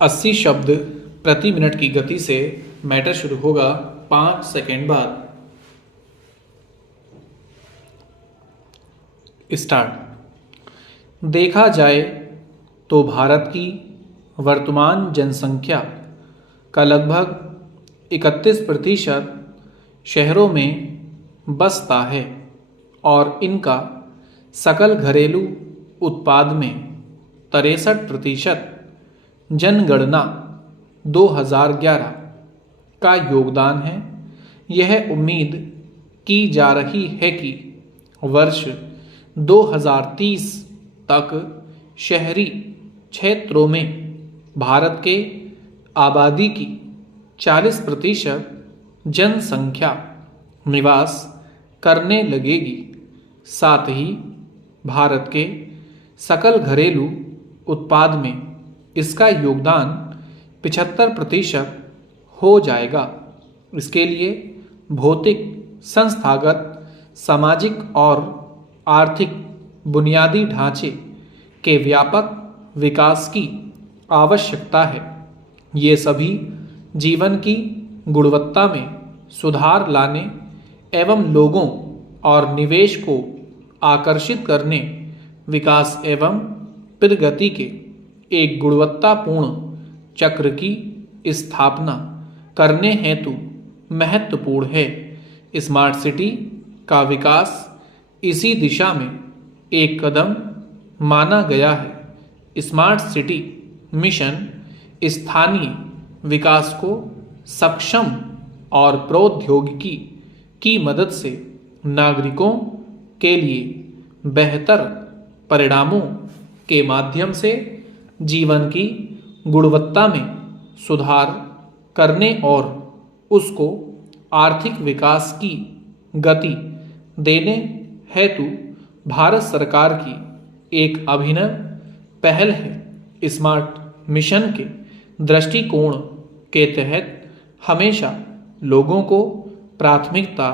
80 शब्द प्रति मिनट की गति से मैटर शुरू होगा 5 सेकेंड बाद। स्टार्ट। देखा जाए तो भारत की वर्तमान जनसंख्या का लगभग 31% शहरों में बसता है और इनका सकल घरेलू उत्पाद में 63% जनगणना 2011 का योगदान है। यह उम्मीद की जा रही है कि वर्ष 2030 तक शहरी क्षेत्रों में भारत के आबादी की 40% जनसंख्या निवास करने लगेगी। साथ ही भारत के सकल घरेलू उत्पाद में इसका योगदान 75% हो जाएगा। इसके लिए भौतिक, संस्थागत, सामाजिक और आर्थिक बुनियादी ढांचे के व्यापक विकास की आवश्यकता है। ये सभी जीवन की गुणवत्ता में सुधार लाने एवं लोगों और निवेश को आकर्षित करने, विकास एवं प्रगति के एक गुणवत्तापूर्ण चक्र की स्थापना करने हेतु महत्वपूर्ण है। स्मार्ट सिटी का विकास इसी दिशा में एक कदम माना गया है। स्मार्ट सिटी मिशन स्थानीय विकास को सक्षम और प्रौद्योगिकी की मदद से नागरिकों के लिए बेहतर परिणामों के माध्यम से जीवन की गुणवत्ता में सुधार करने और उसको आर्थिक विकास की गति देने हेतु भारत सरकार की एक अभिनव पहल है। स्मार्ट मिशन के दृष्टिकोण के तहत हमेशा लोगों को प्राथमिकता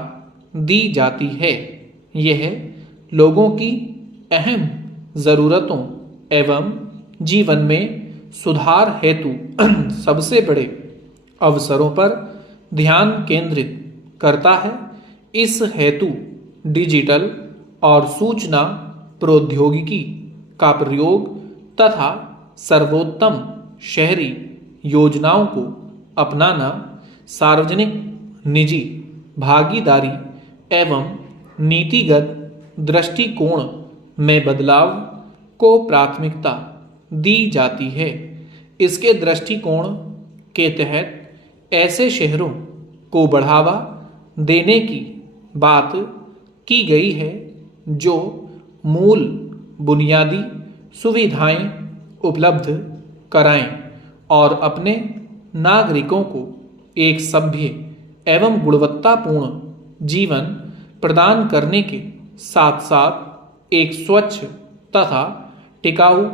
दी जाती है। यह लोगों की अहम ज़रूरतों एवं जीवन में सुधार हेतु सबसे बड़े अवसरों पर ध्यान केंद्रित करता है। इस हेतु डिजिटल और सूचना प्रौद्योगिकी का प्रयोग तथा सर्वोत्तम शहरी योजनाओं को अपनाना, सार्वजनिक निजी भागीदारी एवं नीतिगत दृष्टिकोण में बदलाव को प्राथमिकता दी जाती है। इसके दृष्टिकोण के तहत ऐसे शहरों को बढ़ावा देने की बात की गई है जो मूल बुनियादी सुविधाएं उपलब्ध कराएं और अपने नागरिकों को एक सभ्य एवं गुणवत्तापूर्ण जीवन प्रदान करने के साथ साथ एक स्वच्छ तथा टिकाऊ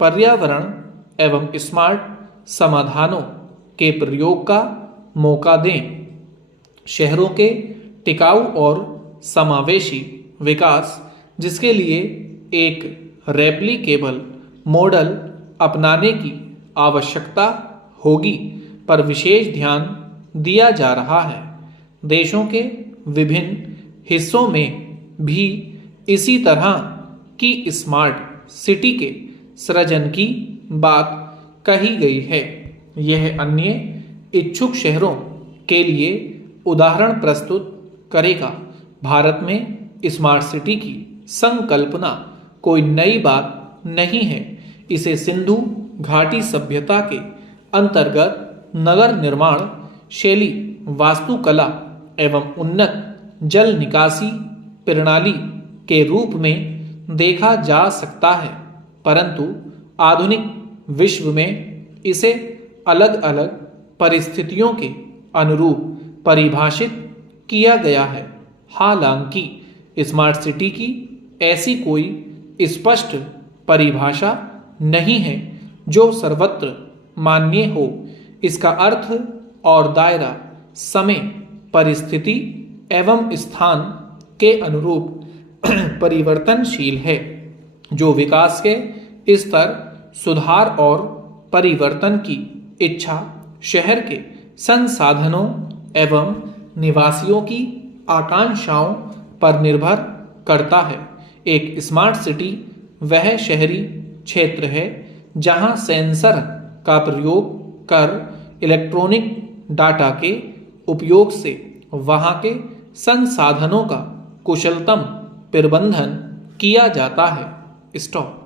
पर्यावरण एवं स्मार्ट समाधानों के प्रयोग का मौका दें। शहरों के टिकाऊ और समावेशी विकास, जिसके लिए एक रेप्लिकेबल मॉडल अपनाने की आवश्यकता होगी, पर विशेष ध्यान दिया जा रहा है। देशों के विभिन्न हिस्सों में भी इसी तरह की स्मार्ट सिटी के सृजन की बात कही गई है। यह अन्य इच्छुक शहरों के लिए उदाहरण प्रस्तुत करेगा। भारत में स्मार्ट सिटी की संकल्पना कोई नई बात नहीं है। इसे सिंधु घाटी सभ्यता के अंतर्गत नगर निर्माण शैली, वास्तुकला एवं उन्नत जल निकासी प्रणाली के रूप में देखा जा सकता है, परंतु आधुनिक विश्व में इसे अलग अलग परिस्थितियों के अनुरूप परिभाषित किया गया है। हालांकि स्मार्ट सिटी की ऐसी कोई स्पष्ट परिभाषा नहीं है जो सर्वत्र मान्य हो। इसका अर्थ और दायरा समय, परिस्थिति एवं स्थान के अनुरूप परिवर्तनशील है, जो विकास के स्तर, सुधार और परिवर्तन की इच्छा शहर के संसाधनों एवं निवासियों की आकांक्षाओं पर निर्भर करता है। एक स्मार्ट सिटी वह शहरी क्षेत्र है जहां सेंसर का प्रयोग कर इलेक्ट्रॉनिक डाटा के उपयोग से वहां के संसाधनों का कुशलतम प्रबंधन किया जाता है। स्टॉप।